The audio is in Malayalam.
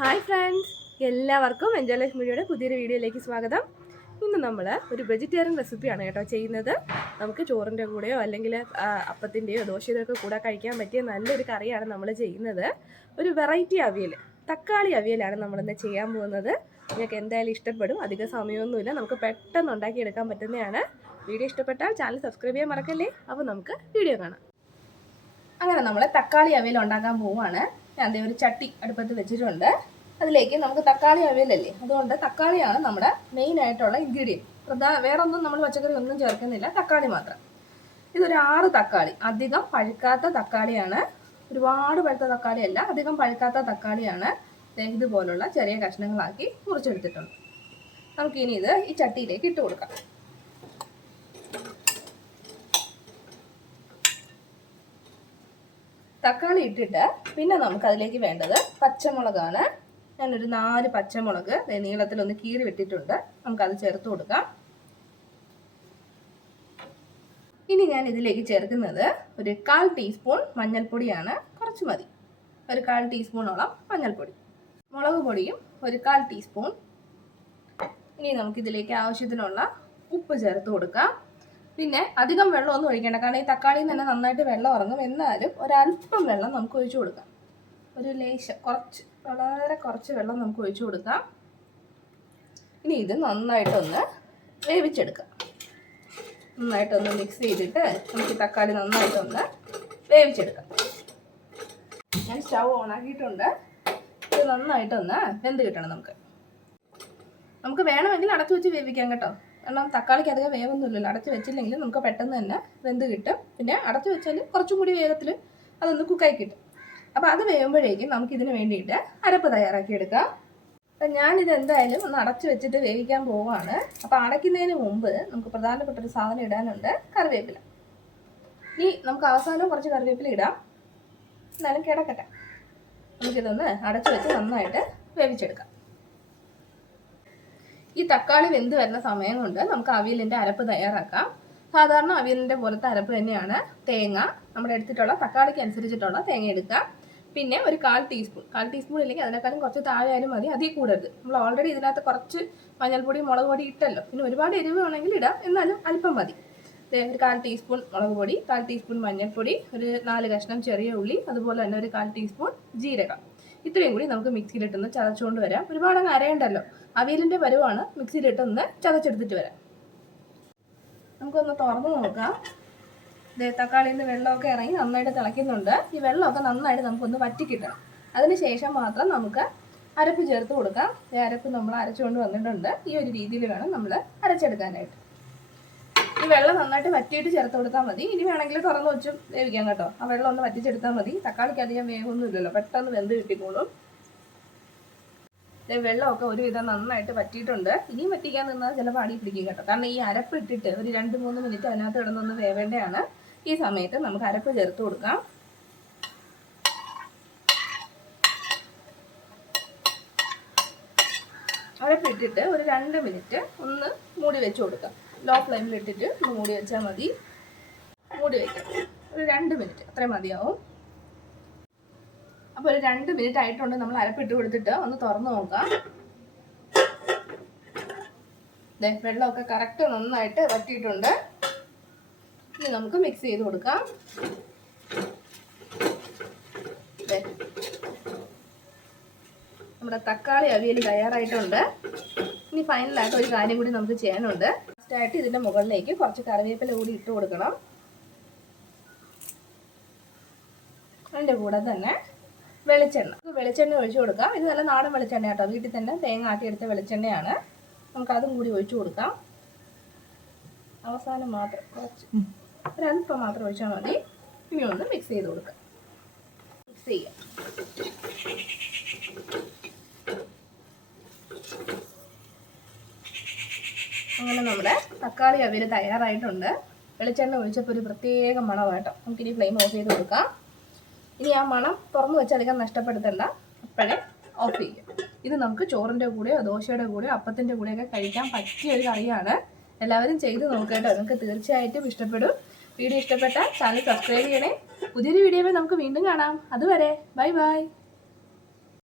ഹായ് ഫ്രണ്ട്സ്, എല്ലാവർക്കും എൻജോയ് ലൈഫ് മീഡിയയുടെ പുതിയൊരു വീഡിയോയിലേക്ക് സ്വാഗതം. ഇന്ന് നമ്മൾ ഒരു വെജിറ്റേറിയൻ റെസിപ്പിയാണ് കേട്ടോ ചെയ്യുന്നത്. നമുക്ക് ചോറിൻ്റെ കൂടെയോ അല്ലെങ്കിൽ അപ്പത്തിൻ്റെയോ ദോശയുടെയോ ഒക്കെ കൂടെ കഴിക്കാൻ പറ്റിയ നല്ലൊരു കറിയാണ് നമ്മൾ ചെയ്യുന്നത്. ഒരു വെറൈറ്റി അവിയൽ, തക്കാളി അവിയലാണ് നമ്മളിന്ന് ചെയ്യാൻ പോകുന്നത്. നിങ്ങൾക്ക് എന്തായാലും ഇഷ്ടപ്പെടും. അധികം സമയമൊന്നുമില്ല, നമുക്ക് പെട്ടെന്ന് ഉണ്ടാക്കിയെടുക്കാൻ പറ്റുന്നതാണ്. വീഡിയോ ഇഷ്ടപ്പെട്ടാൽ ചാനൽ സബ്സ്ക്രൈബ് ചെയ്യാൻ മറക്കല്ലേ. അപ്പോൾ നമുക്ക് വീഡിയോ കാണാം. അങ്ങനെ നമ്മൾ തക്കാളി അവിയൽ ഉണ്ടാക്കാൻ പോവുകയാണ്. ഞാൻ ഒരു ചട്ടി അടുപ്പത്ത് വെച്ചിട്ടുണ്ട്. അതിലേക്ക് നമുക്ക് തക്കാളി അവിയലല്ലേ, അതുകൊണ്ട് തക്കാളിയാണ് നമ്മുടെ മെയിൻ ആയിട്ടുള്ള ഇൻഗ്രീഡിയൻറ്റ്. വേറൊന്നും നമ്മൾ പച്ചക്കറി ഒന്നും ചേർക്കുന്നില്ല, തക്കാളി മാത്രം. ഇതൊരു 6 തക്കാളി, അധികം പഴുക്കാത്ത തക്കാളിയാണ്. ഒരുപാട് പഴുത്ത തക്കാളിയല്ല, അധികം പഴുക്കാത്ത തക്കാളിയാണ്. ഇതുപോലുള്ള ചെറിയ കഷ്ണങ്ങളാക്കി മുറിച്ചെടുത്തിട്ടുണ്ട്. നമുക്കിനി ഇത് ഈ ചട്ടിയിലേക്ക് ഇട്ട് കൊടുക്കാം. തക്കാളി ഇട്ടിട്ട് പിന്നെ നമുക്ക് അതിലേക്ക് വേണ്ടത് പച്ചമുളകാണ്. ഞാനൊരു 4 പച്ചമുളക് നീളത്തിലൊന്ന് കീറി വെട്ടിയിട്ടുണ്ട്. നമുക്കത് ചേർത്ത് കൊടുക്കാം. ഇനി ഞാൻ ഇതിലേക്ക് ചേർക്കുന്നത് ഒരു 1/4 ടീസ്പൂൺ മഞ്ഞൾപ്പൊടിയാണ്. കുറച്ച് മതി, ഒരു 1/4 ടീസ്പൂണോളം മഞ്ഞൾപ്പൊടി. മുളക് പൊടിയും ഒരു 1/4 ടീസ്പൂൺ. ഇനി നമുക്കിതിലേക്ക് ആവശ്യത്തിനുള്ള ഉപ്പ് ചേർത്ത് കൊടുക്കാം. പിന്നെ അധികം വെള്ളമൊന്നും ഒഴിക്കേണ്ട, കാരണം ഈ തക്കാളിയിൽ തന്നെ നന്നായിട്ട് വെള്ളം ഇറങ്ങും. എന്നാലും ഒരല്പം വെള്ളം നമുക്ക് ഒഴിച്ചു കൊടുക്കാം. ഒരു ലേശം, വളരെ കുറച്ച് വെള്ളം നമുക്ക് ഒഴിച്ചു കൊടുക്കാം. ഇനി ഇത് നന്നായിട്ടൊന്ന് വേവിച്ചെടുക്കാം. നന്നായിട്ടൊന്ന് മിക്സ് ചെയ്തിട്ട് നമുക്ക് തക്കാളി നന്നായിട്ടൊന്ന് വേവിച്ചെടുക്കാം. ഞാൻ സ്റ്റൗ ഓണാക്കിയിട്ടുണ്ട്. ഇത് നന്നായിട്ടൊന്ന് വെന്ത് കിട്ടണം. നമുക്ക് വേണമെങ്കിൽ അടച്ചു വെച്ച് വേവിക്കാം കേട്ടോ. കാരണം തക്കാളിക്ക് അധികം വേവൊന്നുമില്ലല്ലോ. അടച്ച് വെച്ചില്ലെങ്കിൽ നമുക്ക് പെട്ടെന്ന് തന്നെ വെന്ത് കിട്ടും. പിന്നെ അടച്ചു വെച്ചാൽ കുറച്ചും കൂടി വേഗത്തിൽ അതൊന്ന് കുക്കായി കിട്ടും. അപ്പോൾ അത് വേവുമ്പോഴേക്കും നമുക്കിതിന് വേണ്ടിയിട്ട് അരപ്പ് തയ്യാറാക്കി എടുക്കാം. അപ്പം ഞാനിത് എന്തായാലും ഒന്ന് അടച്ചു വെച്ചിട്ട് വേവിക്കാൻ പോവുകയാണ്. അപ്പോൾ അടയ്ക്കുന്നതിന് മുമ്പ് നമുക്ക് പ്രധാനപ്പെട്ട ഒരു സാധനം ഇടാനുണ്ട്, കറിവേപ്പില. ഇനി നമുക്ക് അവസാനം കുറച്ച് കറിവേപ്പില ഇടാം. എന്നാലും കിടക്കട്ടെ. നമുക്കിതൊന്ന് അടച്ചു വെച്ച് നന്നായിട്ട് വേവിച്ചെടുക്കാം. ഈ തക്കാളി വെന്ത് വരുന്ന സമയം കൊണ്ട് നമുക്ക് അവിയലിൻ്റെ അരപ്പ് തയ്യാറാക്കാം. സാധാരണ അവിയലിൻ്റെ പോലത്തെ അരപ്പ് തന്നെയാണ്. തേങ്ങ നമ്മുടെ എടുത്തിട്ടുള്ള തക്കാളിക്ക് അനുസരിച്ചിട്ടുള്ള തേങ്ങ എടുക്കുക. പിന്നെ ഒരു 1/4 ടീസ്പൂൺ ഇല്ലെങ്കിൽ അതിനേക്കാളും കുറച്ച് താഴെ ആയാലും മതി, അതിൽ കൂടരുത്. നമ്മൾ ഓൾറെഡി ഇതിനകത്ത് കുറച്ച് മഞ്ഞൾപ്പൊടി മുളക് പൊടി ഇട്ടല്ലോ. പിന്നെ ഒരുപാട് എരിവ് വേണമെങ്കിൽ ഇടാം, എന്നാലും അല്പം മതി. ഒരു 1/4 ടീസ്പൂൺ മുളക് പൊടി, 1/4 ടീസ്പൂൺ മഞ്ഞൾപ്പൊടി, ഒരു 4 കഷ്ണം ചെറിയ ഉള്ളി, അതുപോലെ തന്നെ ഒരു 1/4 ടീസ്പൂൺ ജീരകം. ഇത്രയും കൂടി നമുക്ക് മിക്സിയിലിട്ടൊന്ന് ചതച്ചുകൊണ്ട് വരാം. ഒരുപാട് അങ്ങ് അരയണ്ടല്ലോ, അവിയലിൻ്റെ പരുവാണ്. മിക്സിയിലിട്ടൊന്ന് ചതച്ചെടുത്തിട്ട് വരാം. നമുക്കൊന്ന് തുറന്ന് നോക്കാം. തക്കാളിയിൽ നിന്ന് വെള്ളമൊക്കെ ഇറങ്ങി നന്നായിട്ട് തിളയ്ക്കുന്നുണ്ട്. ഈ വെള്ളമൊക്കെ നന്നായിട്ട് നമുക്കൊന്ന് വറ്റിക്കിട്ടണം. അതിന് ശേഷം മാത്രം നമുക്ക് അരപ്പ് ചേർത്ത് കൊടുക്കാം. ഈ അരപ്പ് നമ്മൾ അരച്ചുകൊണ്ട് വന്നിട്ടുണ്ട്. ഈ ഒരു രീതിയിൽ വേണം നമ്മൾ അരച്ചെടുക്കാനായിട്ട്. ഈ വെള്ളം നന്നായിട്ട് വറ്റിയിട്ട് ചേർത്ത് കൊടുത്താൽ മതി. ഇനി വേണമെങ്കിൽ തുറന്ന് വെച്ചും വേവിക്കാം കേട്ടോ. ആ വെള്ളം ഒന്ന് വറ്റിച്ചെടുത്താൽ മതി. തക്കാളിക്ക് അധികം വേവൊന്നും ഇല്ലല്ലോ, പെട്ടെന്ന് വെന്ത് കിട്ടിക്കോളും. വെള്ളമൊക്കെ ഒരുവിധം നന്നായിട്ട് വറ്റിയിട്ടുണ്ട്. ഇനിയും വറ്റിക്കാൻ നിന്നാൽ ചിലപ്പോൾ അടി പിടിക്കും കേട്ടോ. കാരണം ഈ അരപ്പ് ഇട്ടിട്ട് ഒരു 2-3 മിനിറ്റ് അതിനകത്ത് കിടന്നൊന്ന് വേവേണ്ടതാണ്. ഈ സമയത്ത് നമുക്ക് അരപ്പ് ചേർത്ത് കൊടുക്കാം. അരപ്പിട്ടിട്ട് ഒരു 2 മിനിറ്റ് ഒന്ന് മൂടി വെച്ച് കൊടുക്കാം. ലോ ഫ്ലെയിമിൽ ഇട്ടിട്ട് ഒന്ന് മൂടി വെച്ചാൽ മതി. മൂടി വയ്ക്കാം ഒരു 2 മിനിറ്റ്, അത്രയും മതിയാവും. അപ്പോൾ ഒരു 2 മിനിറ്റ് ആയിട്ടുണ്ട്. നമ്മൾ അരപ്പിട്ട് കൊടുത്തിട്ട് ഒന്ന് തുറന്ന് നോക്കാം. വെള്ളമൊക്കെ കറക്റ്റ് നന്നായിട്ട് വറ്റിയിട്ടുണ്ട്. ഇനി നമുക്ക് മിക്സ് ചെയ്ത് കൊടുക്കാം. നമ്മുടെ തക്കാളി അവിയൽ തയ്യാറായിട്ടുണ്ട്. ഇനി ഫൈനലായിട്ട് ഒരു കാര്യം കൂടി നമുക്ക് ചെയ്യാനുണ്ട്. ഫസ്റ്റായിട്ട് ഇതിൻ്റെ മുകളിലേക്ക് കുറച്ച് കറിവേപ്പില കൂടി ഇട്ട് കൊടുക്കണം. അതിൻ്റെ കൂടെ തന്നെ വെളിച്ചെണ്ണ ഒഴിച്ചു കൊടുക്കാം. ഇത് നല്ല നാടൻ വെളിച്ചെണ്ണ കേട്ടോ, വീട്ടിൽ തന്നെ തേങ്ങ ആട്ടിയെടുത്ത വെളിച്ചെണ്ണയാണ്. നമുക്കതും കൂടി ഒഴിച്ചു കൊടുക്കാം. അവസാനം മാത്രം ഒരല്പം മാത്രം ഒഴിച്ചാൽ മതി. ഇനി ഒന്ന് മിക്സ് ചെയ്ത് കൊടുക്കാം. മിക്സ് ചെയ്യാം. അങ്ങനെ നമ്മുടെ തക്കാളി അവിയൽ തയ്യാറായിട്ടുണ്ട്. വെളിച്ചെണ്ണ ഒഴിച്ചപ്പോൾ ഒരു പ്രത്യേക മണമാട്ടോ. നമുക്കിനി ഫ്ലെയിം ഓഫ് ചെയ്ത് കൊടുക്കാം. ഇനി ആ മണം തുറന്നു വെച്ച് അധികം നഷ്ടപ്പെടുത്തണ്ട, അപ്പോഴേ ഓഫ് ചെയ്യാം. ഇത് നമുക്ക് ചോറിൻ്റെ കൂടെയോ ദോശയുടെ കൂടെയോ അപ്പത്തിൻ്റെ കൂടെയൊക്കെ കഴിക്കാൻ പറ്റിയ ഒരു കറിയാണ്. എല്ലാവരും ചെയ്ത് നോക്കേട്ടോ, നിങ്ങൾക്ക് തീർച്ചയായിട്ടും ഇഷ്ടപ്പെടും. വീഡിയോ ഇഷ്ടപ്പെട്ടാൽ ചാനൽ സബ്സ്ക്രൈബ് ചെയ്യണേ. പുതിയൊരു വീഡിയോയിൽ നമുക്ക് വീണ്ടും കാണാം. അതുവരെ ബൈ ബൈ.